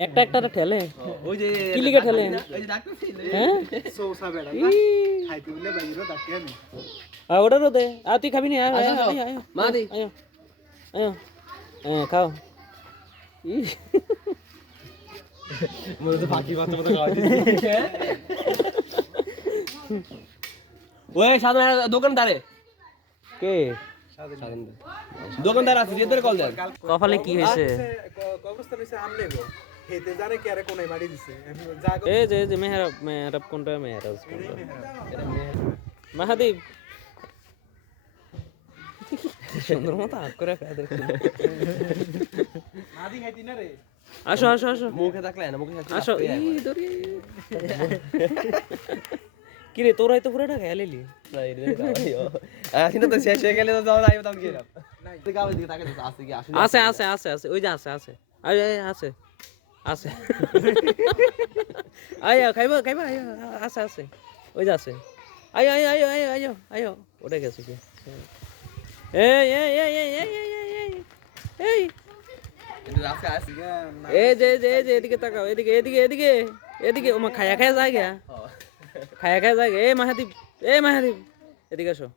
একটা একটা ঠেলে ওই যে কি লিখে ঠেলে ওই যে ডাক্তার ছিল হ্যাঁ সৌসা বেড়া খাইতে বলে বাইরে ডাকে আমি ওটারও দে আর তুই খাবি না আয় আয় আয় আয় মাদি আয় আয় হ্যাঁ খাও ই মনে তো ফাঁকি মাছ মতো খাওয়া দিচ্ছে ওই সাধারণ দোকানদারে কে দোকানদার আছে যে তোর কল দেন কপালে কি হয়েছে কবরস্থান এসে আমলে গো হেতে জানে কি আরে কোনায় মারি দিছে এই যে মেহরাব মেহরাব কোনটা মেহরাজ কোনটা মাহাদীপ সুন্দর মতো হাত করে খায় দেখুন মাদি খাইতি না রে আসো আসো আসো মুখে থাকলে না মুখে আসো ই দরি কি রে তোরাই তো পুরোটা খেয়ে লিলি কিন্তু তো শেষ হয়ে গেলে তো যাও আইবো তখন কি হবে তুই গাবে দিকে তাকে আছে কি আসলে আছে আছে আছে আছে ওই যে আছে আছে আয় আয় আছে আছে আয় খাইবা খাইবা আয় আছে আছে ওই যে আছে আয় আয় আয় আয় আয় আয় ওটা গেছে কি এই এই এই এই এই এই এই কিন্তু রাস্তা আছে এই যে এদিকে তাকাও এদিকে এদিকে এদিকে এদিকে ওমা খায়া খায়া যায় গা খায়া খায়া যায় গে এ মাহাদীপ এদিকে আসো